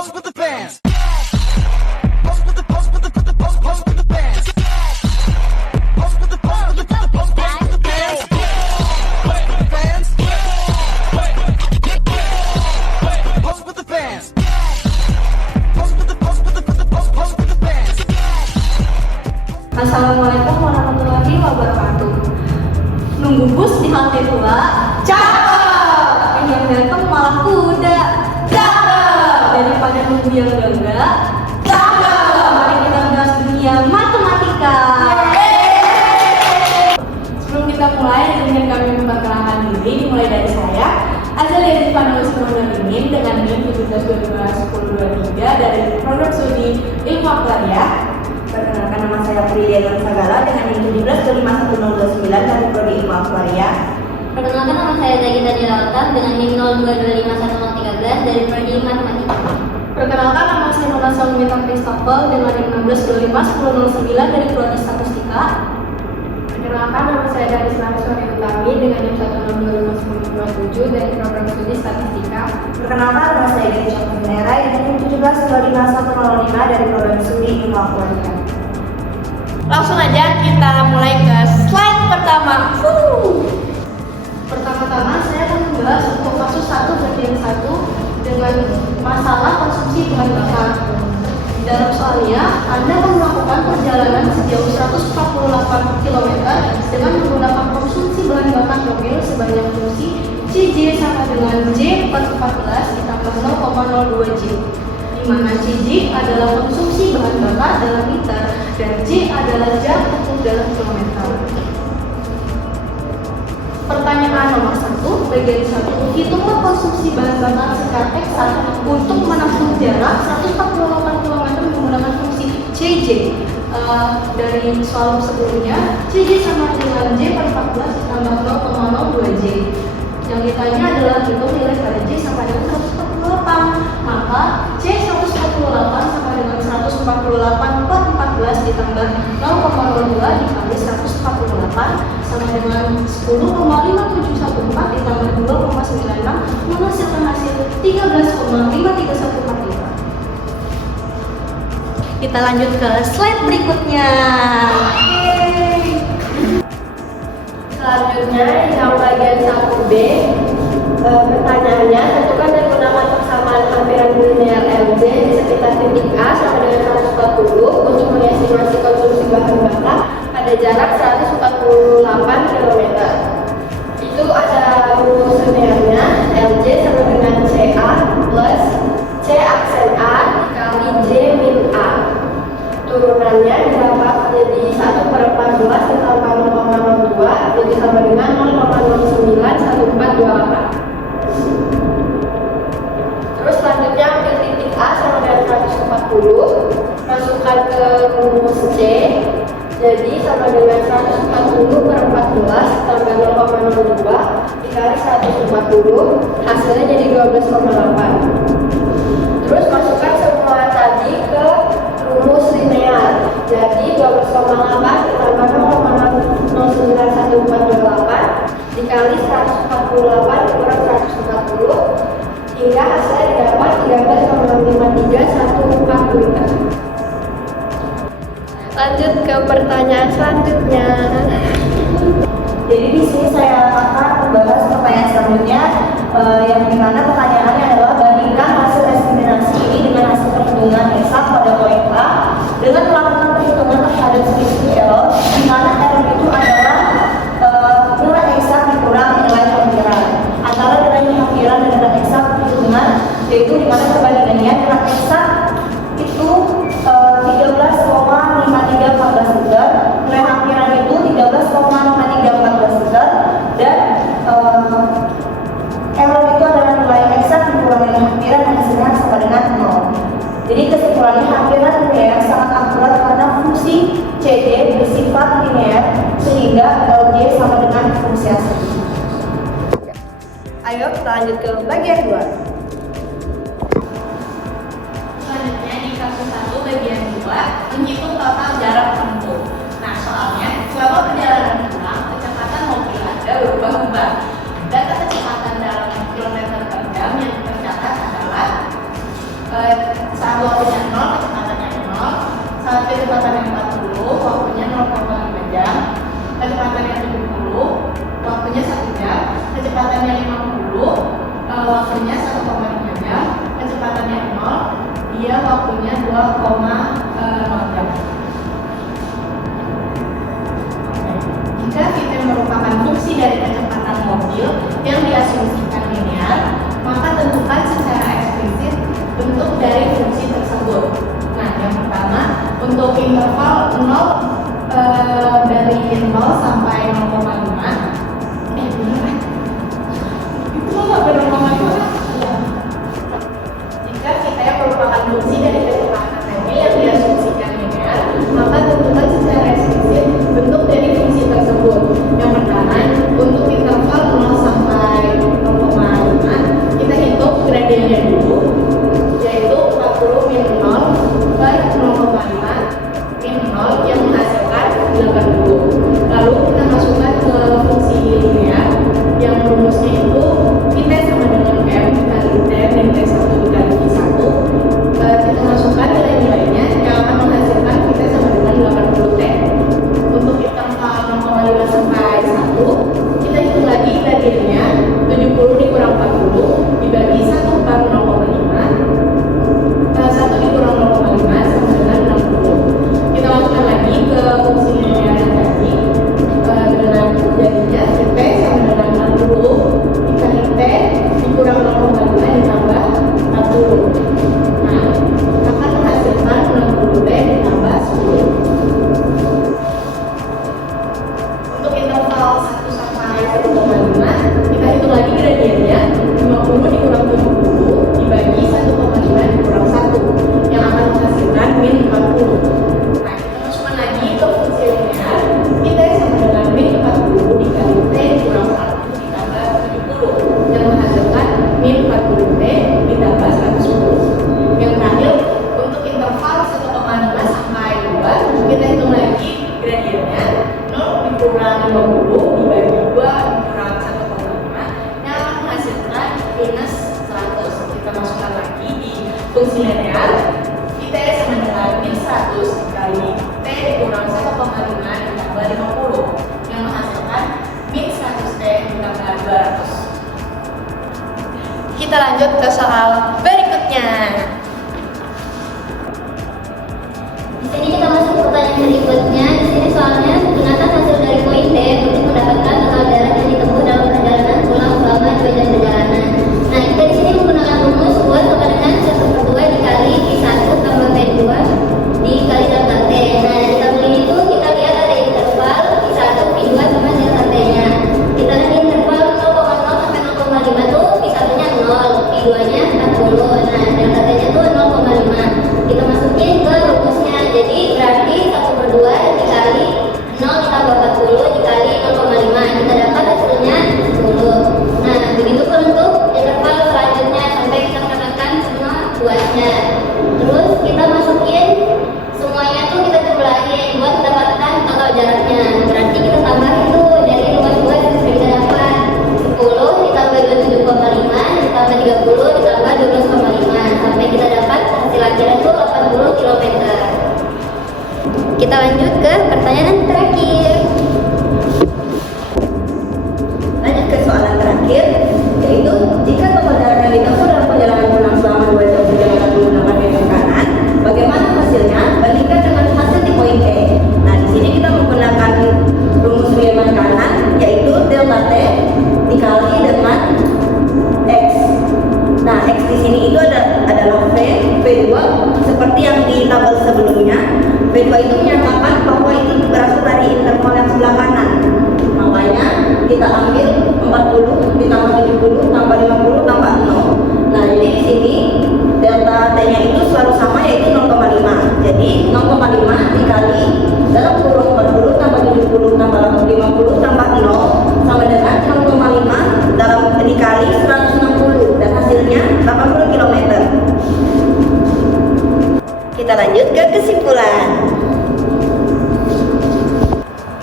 Pose with the bands. Pose with the pose with the pose with the bands. Pose with the pose with the pose with the bands. Pose with the bands. Pose with the bands. Pose with the pose with the pose with the bands. Assalamualaikum warahmatullahi wabarakatuh. Nunggu bus di halte tua, cakep. Yang datang malah kuda, cakep. Daripada nunggu yang enggak, cakep. Mari kita bahas dunia matematika. Sebelum kita mulai, izinkan kami memperkenalkan diri. Dimulai dari saya, Azalia Rizvana Wisnuwardini dengan NIM 17121023 dari program studi Ilmu Aktuaria. Perkenalkan, nama saya Priyana Sagala dengan NIM 17251029 dari Prodi Ilmu Aktuaria. Perkenalkan, nama saya Zagita Dirautan dengan NIM 02251013 dari Prodi Matematika. Perkenalkan, nama saya Nona Saumita Christopher dengan NIM 16251009 dari Prodi Statistika. Perkenalkan, nama saya Danis Mariswari Utami dengan NIM 16251027 dari program studi Statistika. Perkenalkan, nama saya Gita Cokro dengan NIM 17251005 dari Program Studi Ilmu Aktuaria. Langsung aja kita mulai ke slide pertama. Pertama-tama saya akan membahas untuk kasus 1 bagian 1 dengan masalah konsumsi bahan bakar. Dalam soalnya, Anda akan melakukan perjalanan sejauh 148 km dengan menggunakan konsumsi bahan bakar mobil sebanyak fungsi CJ sama dengan J per 14 ditambah 0,02 J, di mana CJ adalah konsumsi bahan bakar dalam liter dan J adalah jam tempuh dalam kilometer. Pertanyaan nomor 1, bagian 1. Hitunglah konsumsi bahan bakar secara eksakt untuk menempuh jarak 148 km menggunakan fungsi CJ. Dari soal sebelumnya, CJ sama dengan J per 14 ditambah 0,02 J. Yang ditanya adalah hitung nilai pada J sama dengan 148. Maka C 148 sama dengan 148 per 14 ditambah 0,02 dikali 148 sama dengan 10,5714 ditambah 2,96 menghasilkan hasil 13,5314. Kita lanjut ke slide berikutnya. Selanjutnya, yang bagian 1B, pertanyaannya, tentukan dan gunakan persamaan hampiran linear LJ di sekitar titik A sama dengan 140 untuk mengestimasi konsumsi bahan bakar pada jarak 148 km. Itu ada rumus linearnya, LJ sama dengan CA plus C aksen A dikali J min A. Turunannya didapat jadi 1 per 14 ditambah 0,02 jadi sama dengan 0,091428. Terus selanjutnya ambil titik A sama dengan 140, masukkan ke rumus C, jadi sama dengan 140 per 14 tambah 0,02 dikali 140, hasilnya jadi 12,8. Terus masukkan semua tadi ke rumus linear, jadi 12,8 ditambah 0,091428 dikali 148 kurang 140 hingga hasilnya didapat 13,53140 liter. Lanjut ke pertanyaan selanjutnya. Jadi di sini saya akan membahas pertanyaan selanjutnya, yang dimana pertanyaannya adalah bandingkan hasil estimasi ini dengan hasil perhitungan eksak pada poin A dengan melakukan perhitungan terhadap selisih L, di mana L itu adalah nilai eksak dikurang nilai hampiran antara nilai hampiran dan nilai eksak perhitungan, yaitu di mana perbandingannya nilai eksak itu 13,5314 liter, nilai hampiran itu 13,5314 liter, dan L itu adalah nilai eksak dikurang nilai hampiran dan hasilnya sama dengan 0. Jadi kesimpulannya hampiran linear sangat akurat karena fungsi CD bersifat linear sehingga LJ sama dengan fungsi asli. Ayo kita lanjut ke bagian 2. Selanjutnya di kasus 1 bagian 2, menghitung total jarak tempuh. Nah, soalnya selama perjalanan pulang, kecepatan mobil Anda berubah-ubah. Data kecepatan dalam kilometer per jam yang tercatat adalah misalnya 0, dia waktunya 2,0 jam. Jika VT merupakan fungsi dari kecepatan mobil yang diasumsikan linear, maka tentukan secara eksplisit bentuk dari fungsi tersebut. Nah, yang pertama, untuk interval 0 dari 0 sampai 0,5. Beneran? Itu nggak bener 0,5 kan? Iya. Jika VT merupakan fungsi dari kecepatan mobil yang diasumsikan linear, maka tentukan secara eksplisit bentuk dari fungsi tersebut. Yang pertama, untuk interval 0 sampai 0,5, kita hitung gradiennya dulu, yaitu 40 min 0 per 0,5 min 0 yang menghasilkan 80. Lalu kita masukkan ke fungsi linear yang rumusnya itu kita sama dengan M kali T min T1 dikali T1. Kita masukkan nilai-nilainya yang akan menghasilkan kita sama dengan 80T. Untuk interval 0,5 sampai 1, kita hitung lagi gradiennya, 70 dikurang 40 dibagi 1 per 0,5. 1 dikurang 0,5 sama dengan 60. Kita masukkan lagi ke fungsi linear yang tadi, dengan jadinya T sama dengan 60 dikali T dikurang 0,5 ditambah 40. Nah, akan menghasilkan 60T ditambah 10. Untuk interval 1 sampai 1,5, kita hitung lagi gradiennya, 50 dikurang 70 dibagi 1,5 dikurang 1 yang akan menghasilkan min 40. Nah, kita masukkan lagi ke fungsi linear, kita sama dengan min 40 dikali T dikurang 1 ditambah 70 yang menghasilkan min 40T ditambah 110. Yang terakhir, untuk interval 1,5 sampai 2, kita hitung lagi gradiennya, 0 dikurang 50 dibagi 2 dikurang 1,5 yang akan menghasilkan minus 100. Kita masukkan lagi di fungsi linear, kita sama dengan min 100 dikali T dikurang 1,5 ditambah 50 yang menghasilkan min 100T ditambah 200. Kita lanjut ke soal berikutnya. Di sini kita masuk ke pertanyaan berikutnya. Di sini soalnya gunakan hasil dari poin D untuk mendapatkan total jarak yang ditempuh dalam perjalanan pulang selama 2 jam perjalanan. Nah, kita di sini menggunakan rumus buat sama dengan 1/2 dikali P1 tambah P2 dikali delta T. Nah, dari tabel ini tuh kita lihat ada interval P1, P2 sama delta T-nya. Kita lihat interval 0,0 sampai 0,5 tuh P1-nya 0, P2-nya 40. Nah, delta T-nya tuh 0,5. Kita masukin ke rumusnya. Jadi berarti 1/2 dikali 0 ditambah 40 dikali 0,5. Kita dapat hasilnya 10. Nah, begitu pun untuk interval selanjutnya sampai kita mendapatkan semua buahnya. Terus kita masukin semuanya tuh kita jumlahin buat mendapatkan total jaraknya. Berarti kita tambahin tuh dari ruas buah yang sudah kita dapat. 10 ditambah 27,5 ditambah 30 ditambah 12,5 sampai kita dapat hasil akhirnya tuh 80 km. Kita lanjut ke pertanyaan terakhir. Lanjut ke soalan terakhir, yaitu jika kebenaran yang ditempuh dalam perjalanan pulang selama 2 jam perjalanan menggunakan belok kanan, bagaimana hasilnya? Bandingkan dengan hasil di poin E. Nah, di sini kita menggunakan rumus Riemann kanan, yaitu delta T dikali dengan X. Nah, X di sini itu adalah V2 seperti yang di tabel sebelumnya. V2 itu menyatakan bahwa itu berasal dari interval yang sebelah kanan. Makanya kita ambil 40 ditambah 70 tambah 50 tambah 0. Nah, jadi di sini delta T-nya itu selalu sama, yaitu 0,5. Jadi 0,5 dikali dalam kurung 40 tambah 70 tambah 50 tambah 0 sama dengan 0,5 dalam dikali 160 dan hasilnya 80 km. Kita lanjut ke kesimpulan.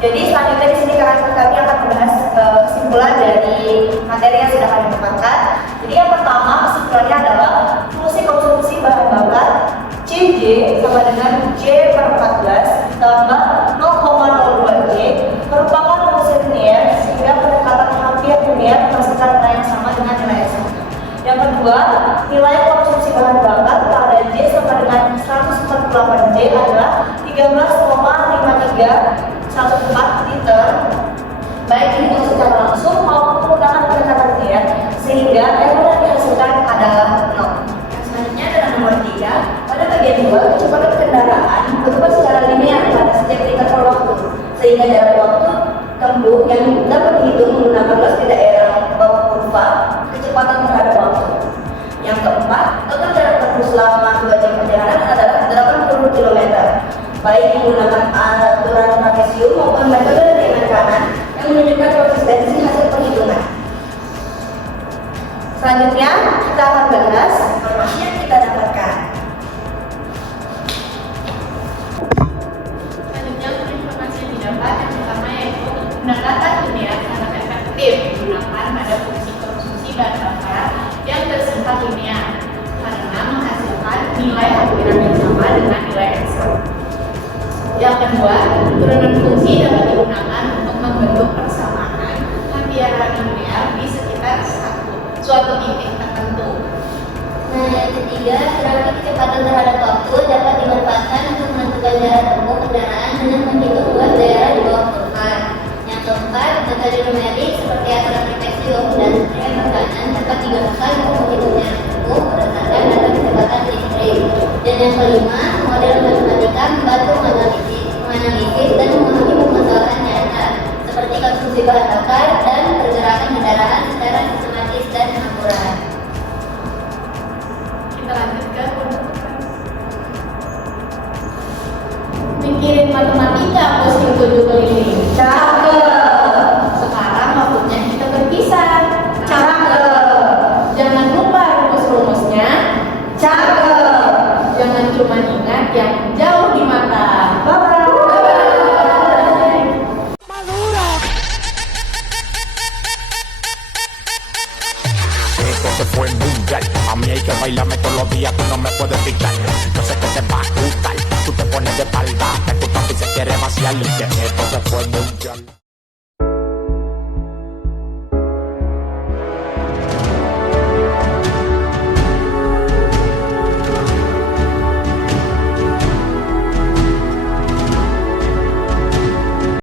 Jadi selanjutnya di sini kami akan membahas kesimpulan dari materi yang sudah kami paparkan. Jadi yang pertama kesimpulannya adalah fungsi konsumsi bahan bakar CJ sama dengan J per 14 tambah 0,02 J merupakan fungsi linear sehingga pendekatan hampir linear menghasilkan nilai yang sama dengan nilai S. Yang kedua, nilai konsumsi bahan bakar pada J sama dengan 148 J adalah 13,5314 liter, baik dihitung secara langsung maupun menggunakan pendekatan diet, sehingga error yang dihasilkan adalah 0. Selanjutnya adalah nomor 3. Pada bagian 2, kecepatan kendaraan berubah secara linear pada setiap interval waktu, sehingga jarak waktu tempuh yang dapat dihitung menggunakan velocity daerah kurva kecepatan terhadap waktu. Yang keempat, total jarak tempuh selama 2 jam perjalanan adalah 80 km, baik menggunakan aturan trapesium maupun metode ringan kanan yang menunjukkan konsistensi hasil perhitungan. Selanjutnya, kita akan bahas informasi yang kita dapatkan. Selanjutnya untuk informasi yang didapat, yang pertama yaitu pendaratan linear sangat efektif digunakan pada fungsi konsumsi bahan bakar yang bersifat linear karena menghasilkan nilai hampiran yang sama dengan nilai eksakt. Yang kedua, turunan fungsi dapat digunakan untuk membentuk persamaan hampiran linear di sekitar suatu titik tertentu. Nah, yang ketiga, grafik kecepatan terhadap waktu dapat dimanfaatkan untuk menentukan jarak tempuh kendaraan dengan menghitung luas daerah di bawah kurva. Yang keempat, metode numerik seperti aturan trapesium dan ringan kanan dapat digunakan untuk menghitung jarak tempuh berdasarkan data kecepatan listrik. Dan yang kelima, model matematika membantu menganalisis dan memahami permasalahan nyata seperti konsumsi bahan bakar dan pergerakan kendaraan secara sistematis dan akurat. Kita lanjut ke mikirin matematika musim 7 keliling. Cakep. Sekarang waktunya kita berpisah. Cakep. Jangan lupa rumus-rumusnya. Cakep. Jangan cuma ingat yang jauh di mata. Bye-bye. Esto se fue mundial. A mí hay que bailarme todos los días, tú no me puedes picar. Yo sé que te va a gustar. Tú te pones de espalda, que tu papi se quiere vaciar y que esto se fue mundial.